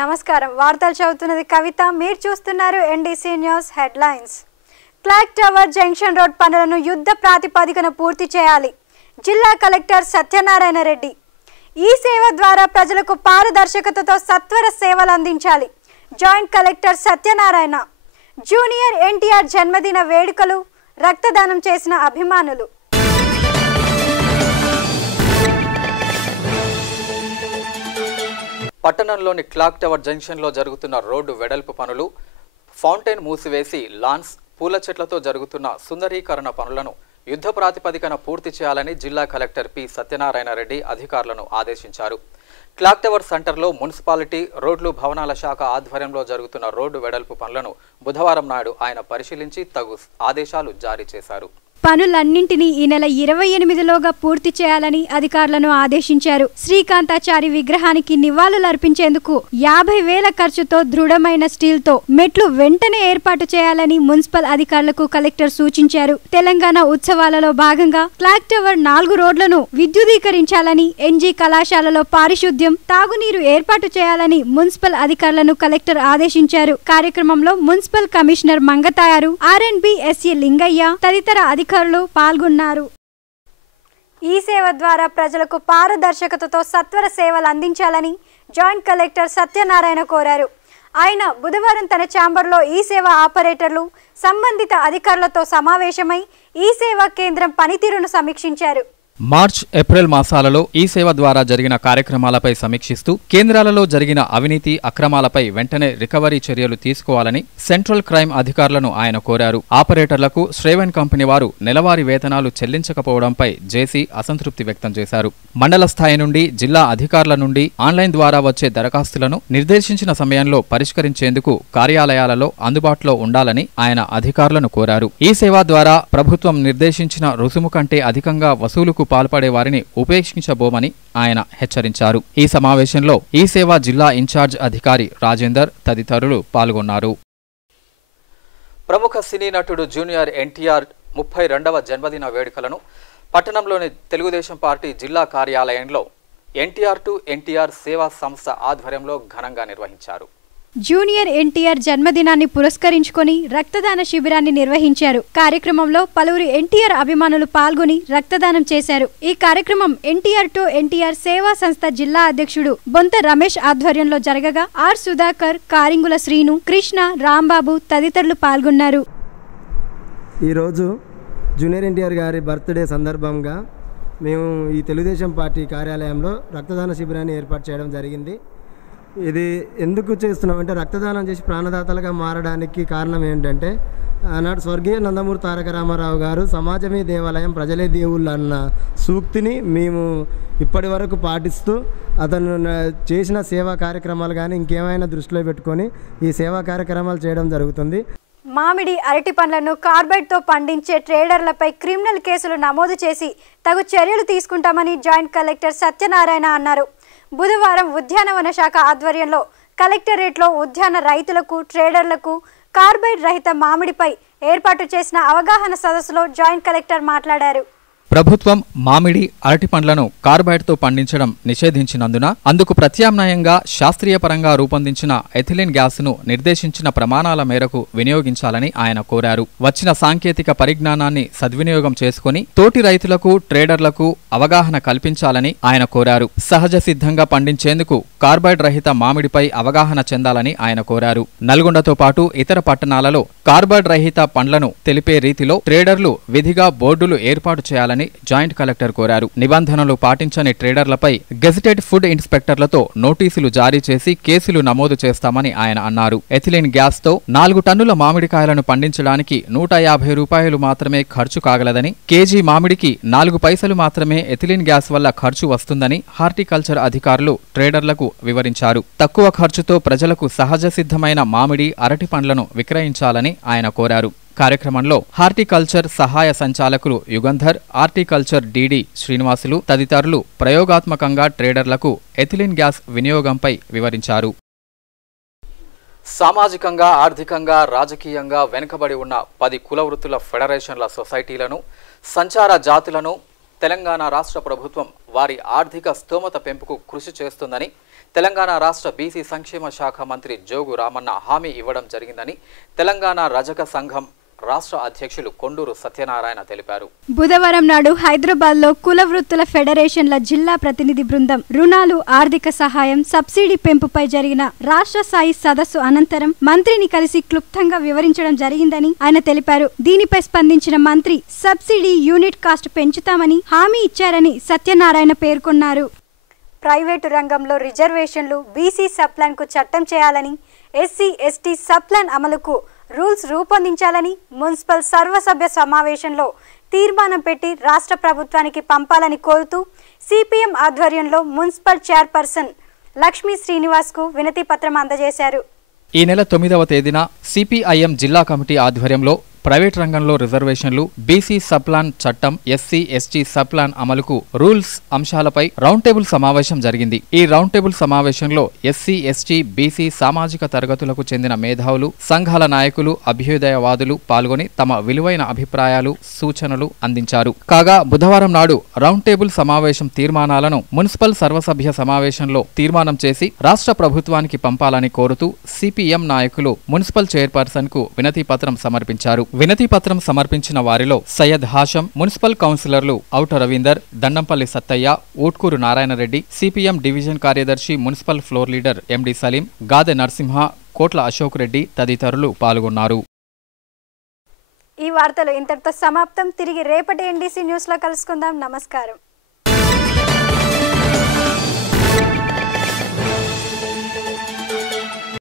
నమస్కారం వార్తలు చదువుతున్నది కవిత మీరు చూస్తున్నారు NDC news headlines clock tower junction road పనులను యుద్ధ ప్రాతిపదికన పూర్తి చేయాలి జిల్లా కలెక్టర్ సత్యనారాయణ రెడ్డి ఈ సేవ ద్వారా ప్రజలకు పారదర్శకతతో సత్వర సేవలు అందించాలి joint collector Satyanarayana junior NTR జన్మదిన వేడుకలు రక్తదానం చేసిన అభిమానులు పట్టణంలోని క్లాక్ టవర్ జంక్షన్లో జరుగుతున్న రోడ్డు వెడల్పు పనులు ఫౌంటైన్ మూసివేసి లాన్స్ పూల చెట్లతో జరుగుతున్న సుందరీకరణ పనులను యుద్ధ ప్రాతిపదికన పూర్తి చేయాలని జిల్లా కలెక్టర్ పి సత్యనారాయణ రెడ్డి అధికారులను ఆదేశించారు క్లాక్ టవర్ సెంటర్లో మున్సిపాలిటీ రోడ్లు భవనాల శాఖ ఆధ్వర్యంలో జరుగుతున్న రోడ్డు వెడల్పు పనులను బుధవారం నాడు ఆయన పరిశీలించి తగు ఆదేశాలు జారీ చేశారు పనులన్నింటినీ ఈ నెల 28లోగా పూర్తి చేయాలని అధికారులను ఆదేశించారు శ్రీకాంతాచారి విగ్రహానికి నివాళులర్పించేందుకు 50,000 ఖర్చుతో దృఢమైన స్టీల్తో మెట్లు వెంటనే ఏర్పాటు చేయాలని మున్సిపల్ అధికారులకు కలెక్టర్ సూచించారు తెలంగాణ ఉత్సవాలలో భాగంగా క్లాక్ టవర్ 4 రోడ్లను విద్యుదీకరించాలని ఎన్జీ కళాశాలలో పారిశుద్ధ్యం తాగునీరు ఏర్పాటు చేయాలని మున్సిపల్ అధికారులను కలెక్టర్ ఆదేశించారు కార్యక్రమంలో municipal commissioner Mangatayaru RNB SA Lingaiah తదితర అధికారులు పాల్గొన్నారు ఈ సేవ ద్వారా ప్రజలకు పారదర్శకతతో సత్వర సేవలు అందించాలని జాయింట్ కలెక్టర్ సత్యనారాయణ కోరారు ఆయన బుధవారం తన ఛాంబర్లో ఈ సేవ ఆపరేటర్లు సంబంధిత అధికారులతో సమావేశమై ఈ సేవా కేంద్రం పనితీరును సమీక్షించారు మార్చ్ ఏప్రిల్ మాసాలలో ఈ సేవ ద్వారా జరిగిన కార్యక్రమాలపై సమీక్షిస్తూ కేంద్రాలలో జరిగిన అవినీతి అక్రమాలపై వెంటనే రికవరీ చర్యలు తీసుకోవాలని సెంట్రల్ క్రైమ్ అధికారులను ఆయన కోరారు ఆపరేటర్లకు శ్రేవెన్ కంపెనీ వారు నెలవారీ వేతనాలు చెల్లించకపోవడంపై జేసీ అసంతృప్తి వ్యక్తం చేశారు మండల స్థాయి నుండి జిల్లా అధికారుల నుండి ఆన్లైన్ ద్వారా వచ్చే దరఖాస్తులను నిర్దేశించిన సమయంలో పరిష్కరించేందుకు కార్యాలయాలలో అందుబాటులో ఉండాలని ఆయన అధికారులను కోరారు ఈ సేవ ద్వారా ప్రభుత్వం నిర్దేశించిన రుసుము కంటే అధికంగా వసూలుకు పాల్పడే వారిని ఉపేక్షించబోమని ఆయన హెచ్చరించారు ఈ సమావేశంలో ఈ సేవా జిల్లా ఇన్ఛార్జ్ అధికారి రాజేందర్ తదితరులు పాల్గొన్నారు ప్రముఖ సినీ నటుడు జూనియర్ ఎన్టీఆర్ 32వ జన్మదిన వేడుకలను పట్టణంలోని తెలుగుదేశం పార్టీ జిల్లా కార్యాలయంలో ఎన్టీఆర్ టు ఎన్టీఆర్ సేవా సంస్థ ఆధ్వర్యంలో ఘనంగా నిర్వహించారు జూనియర్ ఎన్టీఆర్ జన్మదినాన్ని పురస్కరించుకొని రక్తదాన శిబిరాన్ని నిర్వహించారు కార్యక్రమంలో పలువురు ఎన్టీఆర్ అభిమానులు పాల్గొని రక్తదానం చేశారు ఈ కార్యక్రమం ఎన్టీఆర్ టు ఎన్టీఆర్ సేవా సంస్థ జిల్లా అధ్యక్షుడు బొంత రమేష్ ఆధ్వర్యంలో జరగగా ఆర్ సుధాకర్ కారింగుల శ్రీను కృష్ణ రాంబాబు తదితరులు పాల్గొన్నారు ఈరోజు జూనియర్ ఎన్టీఆర్ గారి బర్త్డే సందర్భంగా మేము ఈ తెలుగుదేశం పార్టీ కార్యాలయంలో రక్తదాన శిబిరాన్ని ఏర్పాటు చేయడం జరిగింది ఇది ఎందుకు చేస్తున్నామంటే రక్తదానం చేసి ప్రాణదాతలుగా మారడానికి కారణం ఏంటంటే ఆనాడు స్వర్గీయ నందమూరి తారక రామారావు గారు సమాజమే దేవాలయం ప్రజలే దేవుళ్ళు అన్న సూక్తిని మేము ఇప్పటి వరకు పాటిస్తూ అతను చేసిన సేవా కార్యక్రమాలు కానీ ఇంకేమైనా దృష్టిలో పెట్టుకొని ఈ సేవా కార్యక్రమాలు చేయడం జరుగుతుంది మామిడి అరటి పండ్లను కార్బైడ్తో పండించే ట్రేడర్లపై క్రిమినల్ కేసులు నమోదు చేసి తగు చర్యలు తీసుకుంటామని జాయింట్ కలెక్టర్ సత్యనారాయణ అన్నారు బుధవారం ఉద్యానవన శాఖ ఆధ్వర్యంలో కలెక్టరేట్లో ఉద్యాన రైతులకు ట్రేడర్లకు కార్బైడ్ రహిత మామిడిపై ఏర్పాటు చేసిన అవగాహన సదస్సులో జాయింట్ కలెక్టర్ మాట్లాడారు ప్రభుత్వం మామిడి అరటి పండ్లను కార్బైడ్తో పండించడం నిషేధించినందున అందుకు ప్రత్యామ్నాయంగా శాస్త్రీయపరంగా రూపొందించిన ఎథిలిన్ గ్యాస్ను నిర్దేశించిన ప్రమాణాల మేరకు వినియోగించాలని ఆయన కోరారు వచ్చిన సాంకేతిక పరిజ్ఞానాన్ని సద్వినియోగం చేసుకుని తోటి రైతులకు ట్రేడర్లకు అవగాహన కల్పించాలని ఆయన కోరారు సహజ సిద్ధంగా పండించేందుకు కార్బైడ్ రహిత మామిడిపై అవగాహన చెందాలని ఆయన కోరారు నల్గొండతో పాటు ఇతర పట్టణాలలో కార్బైడ్ రహిత పండ్లను తెలిపే రీతిలో ట్రేడర్లు విధిగా బోర్డులు ఏర్పాటు చేయాలని జాయింట్ కలెక్టర్ కోరారు నిబంధనలు పాటించని ట్రేడర్లపై గెజిటెడ్ ఫుడ్ ఇన్స్పెక్టర్లతో నోటీసులు జారీ చేసి కేసులు నమోదు చేస్తామని ఆయన అన్నారు ఎథిలిన్ గ్యాస్ తో 4 టన్నుల మామిడికాయలను పండించడానికి 150 రూపాయలు మాత్రమే ఖర్చు కాగలదని కేజీ మామిడికి 4 పైసలు మాత్రమే ఎథిలిన్ గ్యాస్ వల్ల ఖర్చు వస్తుందని హార్టికల్చర్ అధికారులు ట్రేడర్లకు వివరించారు తక్కువ ఖర్చుతో ప్రజలకు సహజ సిద్ధమైన మామిడి అరటి పండ్లను విక్రయించాలని ఆయన కోరారు కార్యక్రమంలో హార్టికల్చర్ సహాయ సంచాలకులు యుగంధర్ హార్టికల్చర్ డీడీ శ్రీనివాసులు తదితరులు ప్రయోగాత్మకంగా ట్రేడర్లకు ఎథిలిన్ గ్యాస్ వినియోగంపై వివరించారు సామాజికంగా ఆర్థికంగా రాజకీయంగా వెనుకబడి ఉన్న 10 కుల వృత్తుల ఫెడరేషన్ల సొసైటీలను సంచార జాతులను తెలంగాణ రాష్ట్ర ప్రభుత్వం వారి ఆర్థిక స్తోమత పెంపుకు కృషి చేస్తుందని తెలంగాణ రాష్ట్ర బీసీ సంక్షేమ శాఖ మంత్రి జోగు రామన్న హామీ ఇవ్వడం జరిగిందని తెలంగాణ రజక సంఘం రాష్ట్ర అధ్యక్షులు కొండూరు సత్యనారాయణ తెలిపారు. బుధవారం నాడు హైదరాబాద్లో కుల వృత్తుల ఫెడరేషన్ల జిల్లా ప్రతినిధి బృందం రుణాలు, ఆర్థిక సహాయం, సబ్సిడీ పెంపుపై జరిగిన రాష్ట్ర స్థాయి సదస్సు అనంతరం మంత్రిని కలిసి క్లుప్తంగా వివరించడం జరిగిందని ఆయన తెలిపారు. దీనిపై స్పందించిన మంత్రి సబ్సిడీ యూనిట్ కాస్ట్ పెంచుతామని హామీ ఇచ్చారని సత్యనారాయణ పేర్కొన్నారు. ప్రైవేటు రంగంలో రిజర్వేషన్లు, బీసీ సబ్ప్లాన్కు చట్టం చేయాలని, ఎస్సీ, ఎస్టీ సబ్ప్లాన్ అమలుకు రూల్స్ రూపొందించాలని మున్సిపల్ సర్వసభ్య సమావేశంలో తీర్మానం పెట్టి రాష్ట్ర ప్రభుత్వానికి పంపాలని కోరుతూ సిపిఎం ఆధ్వర్యంలో మున్సిపల్ చైర్పర్సన్ లక్ష్మీ శ్రీనివాస్కు వినతి పత్రం అందజేశారు. ఈ నెల 9వ తేదీన సిపిఐఎం జిల్లా కమిటీ ఆధ్వర్యంలో ప్రైవేట్ రంగంలో రిజర్వేషన్లు, బీసీ సబ్ప్లాన్ చట్టం, ఎస్సీ, ఎస్టీ సబ్ప్లాన్ అమలుకు రూల్స్ అంశాలపై రౌండ్ టేబుల్ సమావేశం జరిగింది. ఈ రౌండ్ టేబుల్ సమావేశంలో ఎస్సీ, ఎస్టీ, బీసీ సామాజిక తరగతులకు చెందిన మేధావులు, సంఘాల నాయకులు, అభ్యుదయవాదులు పాల్గొని తమ విలువైన అభిప్రాయాలు, సూచనలు అందించారు. కాగా బుధవారం నాడు రౌండ్ టేబుల్ సమావేశం తీర్మానాలను మున్సిపల్ సర్వసభ్య సమావేశంలో తీర్మానం చేసి రాష్ట్ర ప్రభుత్వానికి పంపాలని కోరుతూ సిపిఎం నాయకులు మున్సిపల్ చైర్పర్సన్ కు వినతి పత్రం సమర్పించారు. వినతి పత్రం సమర్పించిన వారిలో సయ్యద్ హాషం, మున్సిపల్ కౌన్సిలర్లు ఔట రవీందర్, దండంపల్లి సత్తయ్య, ఊట్కూరు నారాయణరెడ్డి, సిపిఎం డివిజన్ కార్యదర్శి, మున్సిపల్ ఫ్లోర్ లీడర్ ఎండి సలీం, గాదె నరసింహ, కోట్ల అశోక్ రెడ్డి తదితరులు పాల్గొన్నారు. ఈ వార్తలు ఇంతటితో సమాప్తం. తిరిగి రేపటి ఎన్డీసీ న్యూస్ లో కలుసుకుందాం. నమస్కారం.